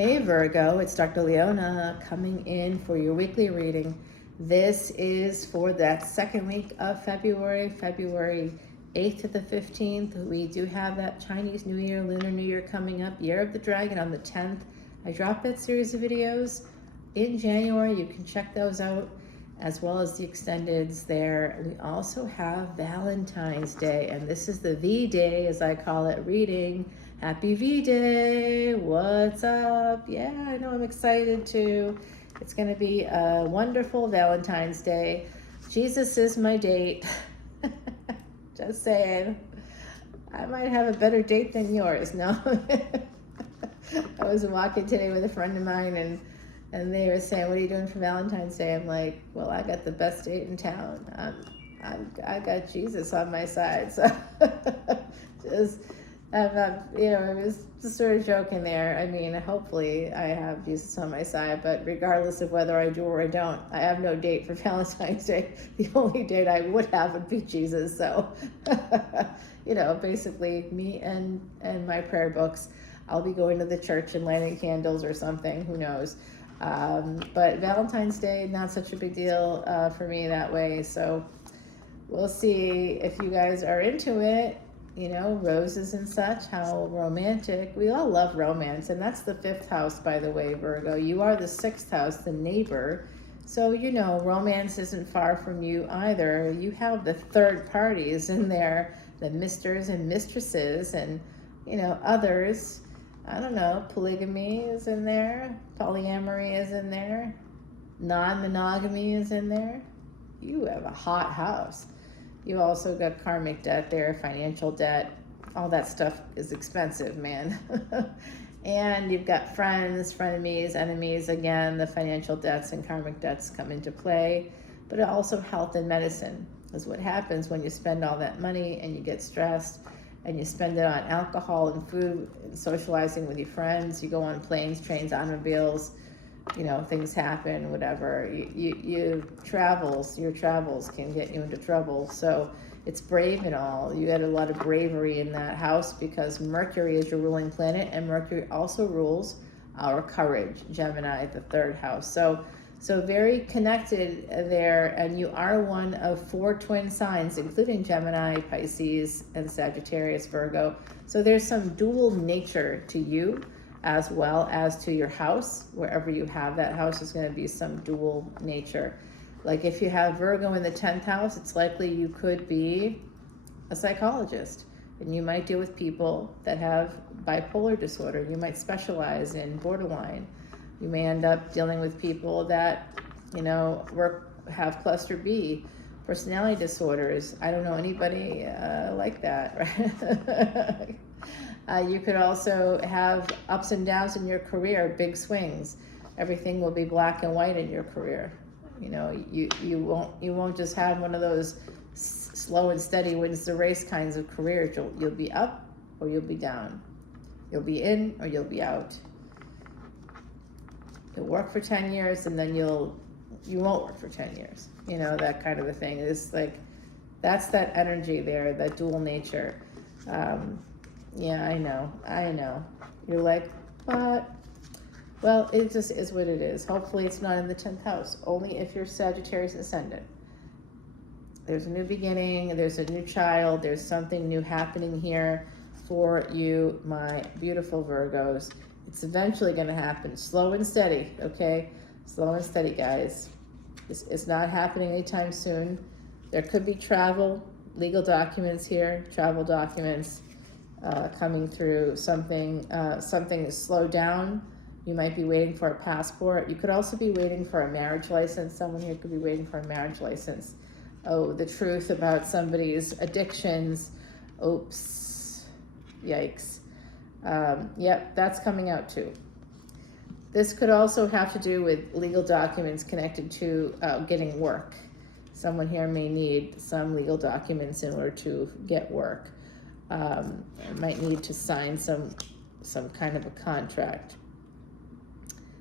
Hey Virgo, it's Dr. Leona coming in for your weekly reading. This is for that second week of February 8th to the 15th. We do have that Chinese New Year, Lunar New Year coming up, Year of the Dragon on the 10th. I dropped that series of videos in January. You can check those out, as well as the extendeds there. We also have Valentine's Day, and this is the V-Day, as I call it, reading. Happy V-Day, what's up? Yeah, I know, I'm excited too. It's gonna be a wonderful Valentine's Day. Jesus is my date. Just saying. I might have a better date than yours, no? I was walking today with a friend of mine and they were saying, what are you doing for Valentine's Day? I'm like, well, I got the best date in town. I got Jesus on my side, so just... it was just sort of joking there. I mean, hopefully I have Jesus on my side, but regardless of whether I do or I don't, I have no date for Valentine's Day. The only date I would have would be Jesus. So, basically me and my prayer books. I'll be going to the church and lighting candles or something, who knows. But Valentine's Day, not such a big deal for me that way. So we'll see if you guys are into it. Roses and such, how romantic. We all love romance, and that's the 5th house, by the way, Virgo. You are the 6th house, the neighbor. So, romance isn't far from you either. You have the third parties in there, the misters and mistresses and, others. I don't know, polygamy is in there, polyamory is in there, non-monogamy is in there. You have a hot house. You also got karmic debt there, financial debt. All that stuff is expensive, man. And you've got friends, frenemies, enemies. Again, the financial debts and karmic debts come into play. But also health and medicine is what happens when you spend all that money and you get stressed and you spend it on alcohol and food and socializing with your friends. You go on planes, trains, automobiles. Things happen, whatever. Your travels can get you into trouble. So it's brave and all. You got a lot of bravery in that house because Mercury is your ruling planet, and Mercury also rules our courage, Gemini, the 3rd house. So very connected there, and you are one of 4 twin signs, including Gemini, Pisces, and Sagittarius, Virgo. So there's some dual nature to you, as well as to your house. Wherever you have that house is going to be some dual nature. Like if you have Virgo in the 10th house, it's likely you could be a psychologist, and you might deal with people that have bipolar disorder. You might specialize in borderline. You may end up dealing with people that have cluster B personality disorders. I don't know anybody like that, right? You could also have ups and downs in your career, big swings. Everything will be black and white in your career. You won't just have one of those slow and steady wins the race kinds of careers. You'll be up or you'll be down. You'll be in or you'll be out. You'll work for 10 years and then you won't work for 10 years. That kind of a thing. It's like, that's that energy there, that dual nature. Yeah, I know. You're like, what? Well, it just is what it is. Hopefully it's not in the 10th house, only if you're Sagittarius Ascendant. There's a new beginning, there's a new child, there's something new happening here for you, my beautiful Virgos. It's eventually going to happen, slow and steady, okay? Slow and steady, guys. It's not happening anytime soon. There could be travel, legal documents here, travel documents. Coming through, something is slowed down. You might be waiting for a passport. You could also be waiting for a marriage license. Someone here could be waiting for a marriage license. Oh, the truth about somebody's addictions. Oops, yikes. Yep, that's coming out too. This could also have to do with legal documents connected to getting work. Someone here may need some legal documents in order to get work. Might need to sign some kind of a contract.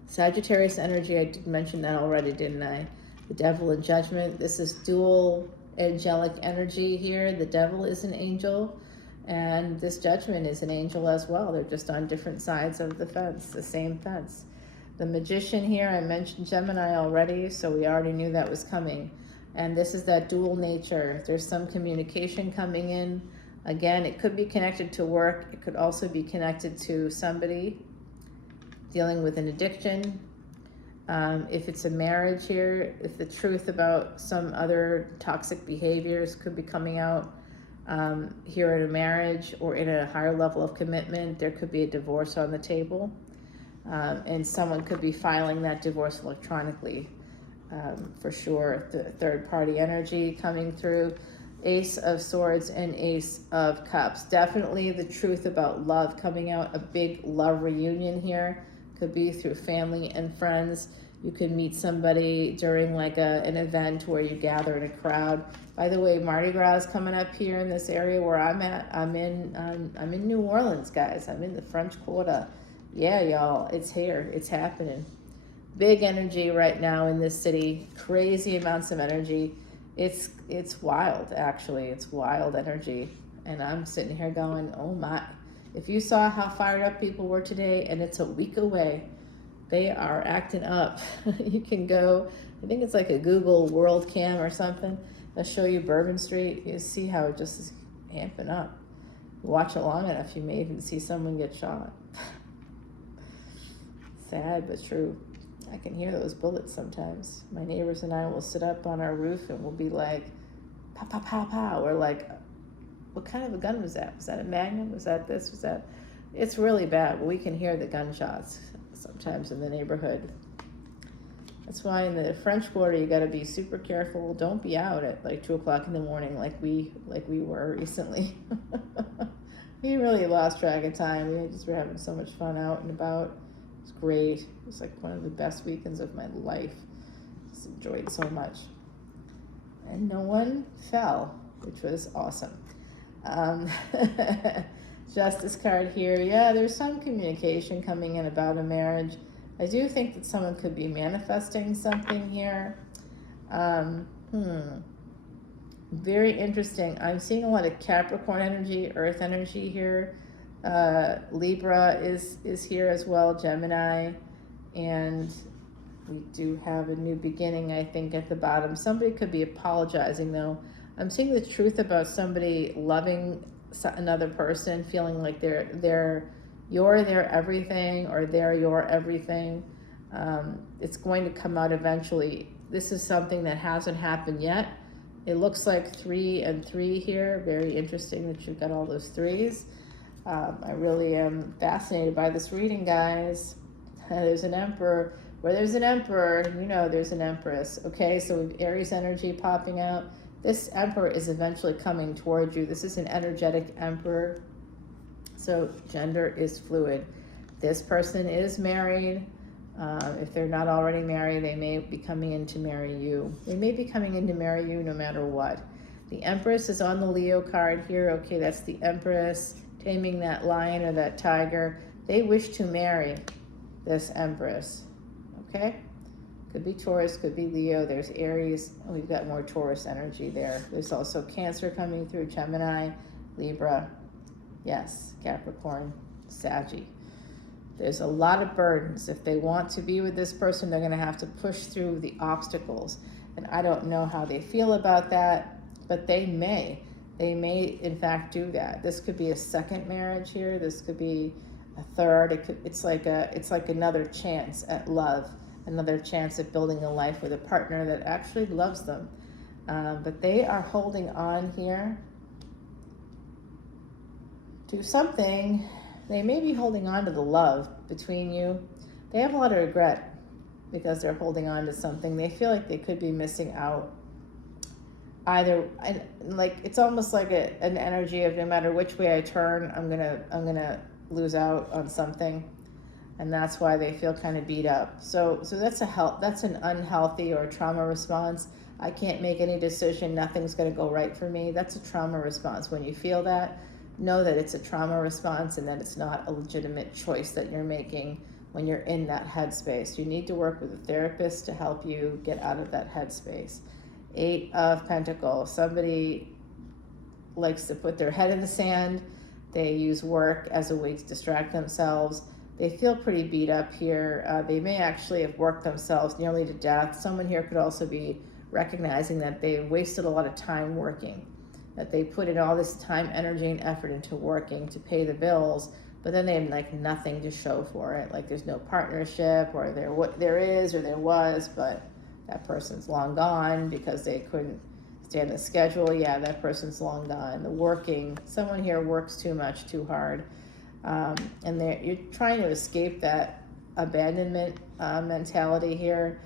Sagittarius energy, I did mention that already, didn't I? The devil and judgment. This is dual angelic energy here. The devil is an angel And this Judgment is an angel as well. They're just on different sides of the fence, the same fence. The Magician here, I mentioned Gemini already, so we already knew that was coming. And this is that dual nature. There's some communication coming in. Again, it could be connected to work. It could also be connected to somebody dealing with an addiction. If it's a marriage here, if the truth about some other toxic behaviors could be coming out here in a marriage or in a higher level of commitment, there could be a divorce on the table. And someone could be filing that divorce electronically, for sure. The third party energy coming through. Ace of Swords and Ace of Cups. Definitely the truth about love coming out. A big love reunion here. Could be through family and friends. You could meet somebody during like an event where you gather in a crowd. By the way, Mardi Gras is coming up here in this area where I'm at. I'm in New Orleans, guys. I'm in the French Quarter. Yeah, y'all, it's here. It's happening. Big energy right now in this city. Crazy amounts of energy. It's wild, actually. It's wild energy. And I'm sitting here going, oh my. If you saw how fired up people were today, and it's a week away, they are acting up. You can go, I think it's like a Google World Cam or something. They'll show you Bourbon Street. You see how it just is amping up. You watch it long enough, you may even see someone get shot. Sad but true. I can hear those bullets sometimes. My neighbors and I will sit up on our roof and we'll be like, pow, pow, pow, pow. We're like, what kind of a gun was that? Was that a Magnum? Was that this? Was that? It's really bad, but we can hear the gunshots sometimes in the neighborhood. That's why in the French Quarter, you got to be super careful. Don't be out at like 2 o'clock in the morning like we were recently. We really lost track of time. We just were having so much fun out and about. It was great. It was like one of the best weekends of my life. Just enjoyed it so much. And no one fell, which was awesome. Justice card here. Yeah, there's some communication coming in about a marriage. I do think that someone could be manifesting something here. Very interesting. I'm seeing a lot of Capricorn energy, Earth energy here. Libra is here as well, Gemini. And we do have a new beginning, I think, at the bottom. Somebody could be apologizing, though. I'm seeing the truth about somebody loving another person, feeling like you're their everything, or they're your everything. It's going to come out eventually. This is something that hasn't happened yet. It looks like 3 and 3 here. Very interesting that you've got all those 3s. I really am fascinated by this reading, guys. There's an Emperor. Where there's an Emperor, you know there's an Empress. Okay, so we have Aries energy popping out. This Emperor is eventually coming toward you. This is an energetic Emperor. So gender is fluid. This person is married. If they're not already married, they may be coming in to marry you. They may be coming in to marry you no matter what. The Empress is on the Leo card here. Okay, that's the Empress taming that lion or that tiger. They wish to marry this Empress. Okay? Could be Taurus, could be Leo. There's Aries. Oh, we've got more Taurus energy there. There's also Cancer coming through, Gemini, Libra. Yes, Capricorn, Saggy. There's a lot of burdens. If they want to be with this person, they're going to have to push through the obstacles. And I don't know how they feel about that, but they may. They may, in fact, do that. This could be a second marriage here. This could be a third. It's like another chance at love, another chance at building a life with a partner that actually loves them. But they are holding on here to something. They may be holding on to the love between you. They have a lot of regret because they're holding on to something. They feel like they could be missing out. It's almost like an energy of no matter which way I turn, I'm gonna lose out on something, and that's why they feel kind of beat up. So that's an unhealthy or trauma response. I can't make any decision. Nothing's gonna go right for me. That's a trauma response. When you feel that, know that it's a trauma response and that it's not a legitimate choice that you're making when you're in that headspace. You need to work with a therapist to help you get out of that headspace. 8 of Pentacles. Somebody likes to put their head in the sand. They use work as a way to distract themselves. They feel pretty beat up here. They may actually have worked themselves nearly to death. Someone here could also be recognizing that they wasted a lot of time working, that they put in all this time, energy, and effort into working to pay the bills, but then they have like nothing to show for it. Like there's no partnership, or there is or there was, but that person's long gone because they couldn't stay on the schedule. Yeah, that person's long gone. The working, someone here works too much, too hard. And you're trying to escape that abandonment mentality here.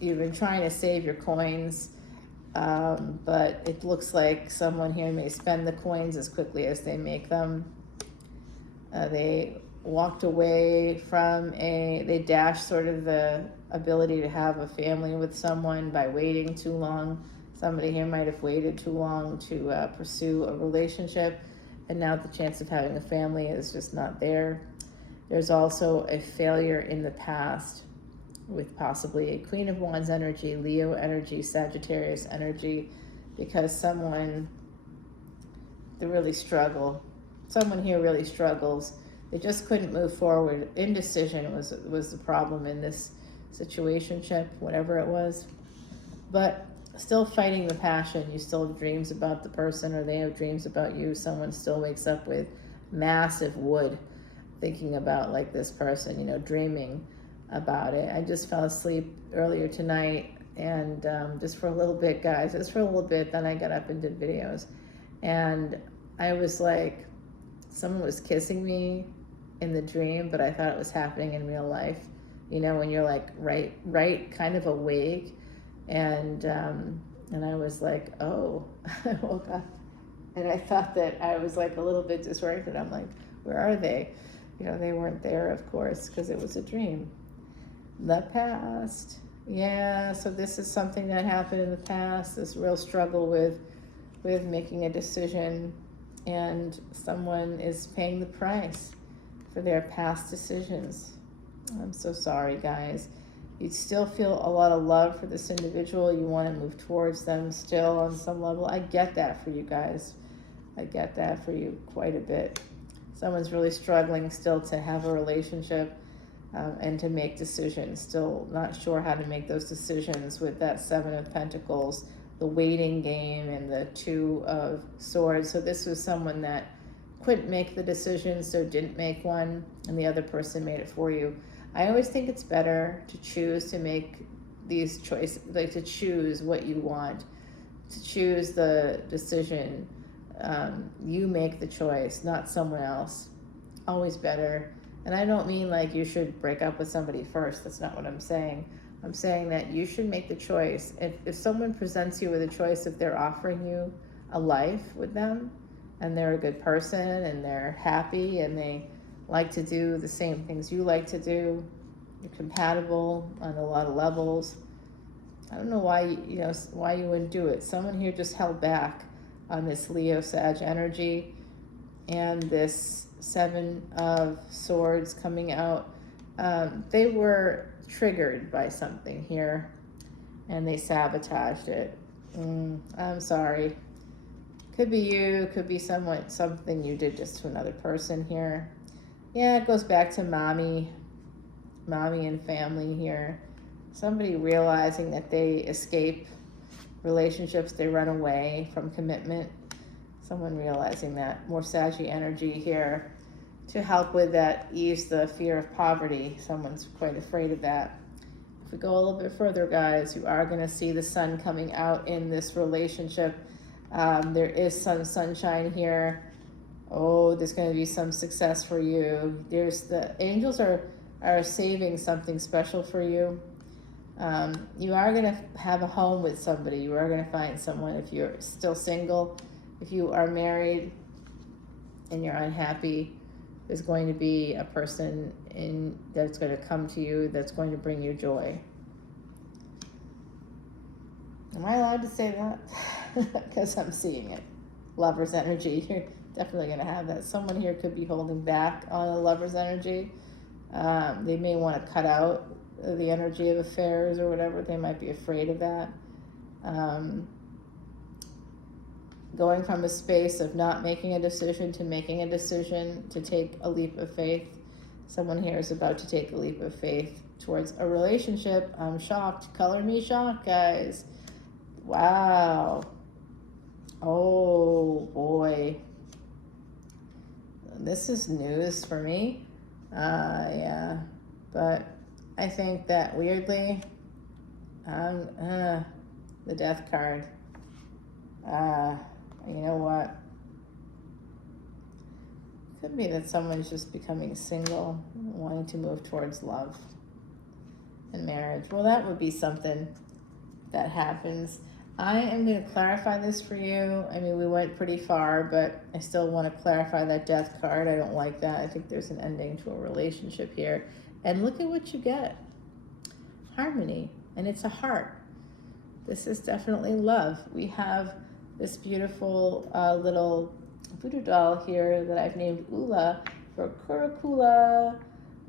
You've been trying to save your coins, but it looks like someone here may spend the coins as quickly as they make them. They walked away from they dashed sort of the ability to have a family with someone by waiting too long. Somebody here might have waited too long to pursue a relationship, and now the chance of having a family is just not there. There's also a failure in the past with possibly a Queen of Wands energy, Leo energy, Sagittarius energy, because someone really struggles. They just couldn't move forward. Indecision was the problem in this situationship, whatever it was. But still fighting the passion. You still have dreams about the person, or they have dreams about you. Someone still wakes up with massive wood thinking about like this person, dreaming about it. I just fell asleep earlier tonight, and just for a little bit, guys, then I got up and did videos, and I was like, someone was kissing me in the dream, but I thought it was happening in real life. When you're like right kind of awake, and I was like, oh, I woke up, and I thought that I was like a little bit disoriented. I'm like, where are they? They weren't there, of course, because it was a dream. The past. Yeah, so this is something that happened in the past, this real struggle with making a decision, and someone is paying the price for their past decisions. I'm so sorry, guys. You still feel a lot of love for this individual. You want to move towards them still on some level. I get that for you guys. I get that for you quite a bit. Someone's really struggling still to have a relationship and to make decisions. Still not sure how to make those decisions with that Seven of Pentacles, the waiting game, and the Two of Swords. So this was someone that couldn't make the decision, so didn't make one, and the other person made it for you. I always think it's better to choose to make these choices, like to choose what you want, to choose the decision. You make the choice, not someone else. Always better. And I don't mean like you should break up with somebody first. That's not what I'm saying. I'm saying that you should make the choice. If someone presents you with a choice, if they're offering you a life with them, and they're a good person, and they're happy, and they like to do the same things you like to do, you're compatible on a lot of levels, I don't know why you wouldn't do it. Someone here just held back on this Leo Sag energy, and this Seven of Swords coming out. They were triggered by something here, and they sabotaged it. I'm sorry. Could be you, could be something you did just to another person here. Yeah, it goes back to mommy and family here. Somebody realizing that they escape relationships, they run away from commitment. Someone realizing that. More Saggy energy here to help with that, ease the fear of poverty. Someone's quite afraid of that. If we go a little bit further, guys, you are going to see the sun coming out in this relationship. There is some sunshine here. Oh, there's going to be some success for you. The angels are saving something special for you. You are going to have a home with somebody. You are going to find someone if you're still single. If you are married and you're unhappy, there's going to be a person that's going to come to you that's going to bring you joy. Am I allowed to say that? Because I'm seeing it. Lover's energy. You're definitely going to have that. Someone here could be holding back on a lover's energy. They may want to cut out the energy of affairs or whatever. They might be afraid of that. going from a space of not making a decision to making a decision to take a leap of faith. Someone here is about to take a leap of faith towards a relationship. I'm shocked. Color me shocked, guys. Wow. Oh boy. This is news for me. Yeah. But I think that weirdly, the Death card. You know what? Could be that someone's just becoming single, wanting to move towards love and marriage. Well, that would be something that happens. I am going to clarify this for you. I mean, we went pretty far, but I still want to clarify that Death card. I don't like that. I think there's an ending to a relationship here. And look at what you get. Harmony. And it's a heart. This is definitely love. We have this beautiful little voodoo doll here that I've named Ula for Kurukula.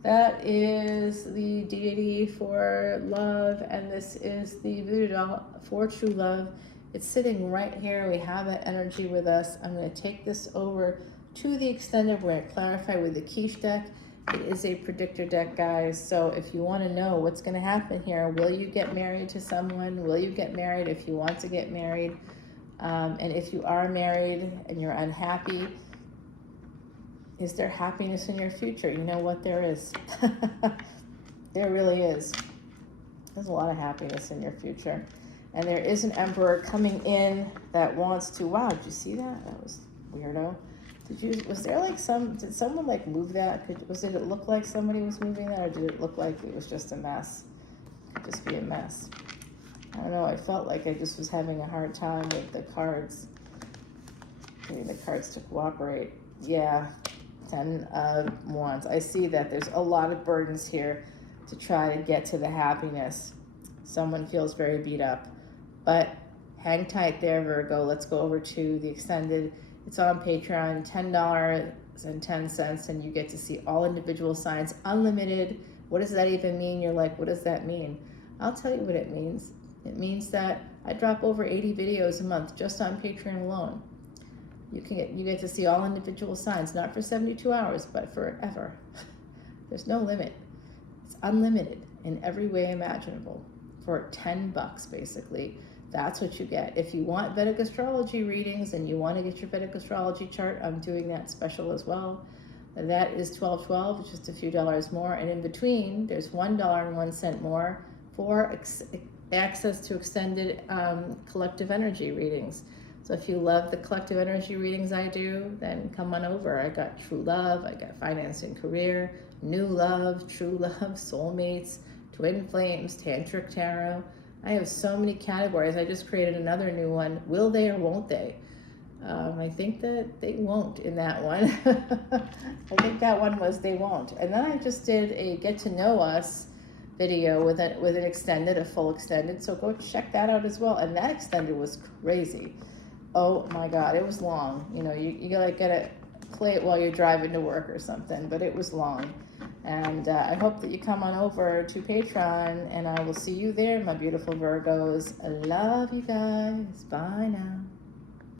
That is the deity for love, and this is the voodoo doll for true love. It's sitting right here. We have that energy with us. I'm going to take this over to the extended. We're going to clarify with the quiche deck. It is a predictor deck, guys. So if you want to know what's going to happen here, will you get married to someone? Will you get married if you want to get married? And if you are married and you're unhappy, is there happiness in your future? You know what? There is. There really is. There's a lot of happiness in your future. And there is an emperor coming in that wants to, wow, did you see that? That was weirdo. Was there like did someone like move that? Did it look like somebody was moving that, or did it look like it was just a mess? It could just be a mess. I don't know, I felt like I just was having a hard time with the cards. Getting the cards to cooperate. Yeah, 10 of Wands. I see that there's a lot of burdens here to try to get to the happiness. Someone feels very beat up. But hang tight there, Virgo. Let's go over to the extended. It's on Patreon, $10.10, and you get to see all individual signs, unlimited. What does that even mean? You're like, what does that mean? I'll tell you what it means. It means that I drop over 80 videos a month just on Patreon alone. You get to see all individual signs, not for 72 hours, but forever. There's no limit. It's unlimited in every way imaginable for $10, basically. That's what you get. If you want Vedic Astrology readings and you want to get your Vedic Astrology chart, I'm doing that special as well. That is $12.12, just a few dollars more. And in between, there's $1.01 more for access to extended collective energy readings. So if you love the collective energy readings I do, then come on over. I got true love, I got finance and career, new love, true love, soulmates, twin flames, tantric tarot. I have so many categories. I just created another new one. Will they or won't they? I think that they won't in that one. I think that one was they won't. And then I just did a get to know us video with an extended, a full extended. So go check that out as well. And that extended was crazy. Oh my God, it was long. You know, you gotta play it while you're driving to work or something, but it was long. And I hope that you come on over to Patreon, and I will see you there, my beautiful Virgos. I love you guys. Bye now.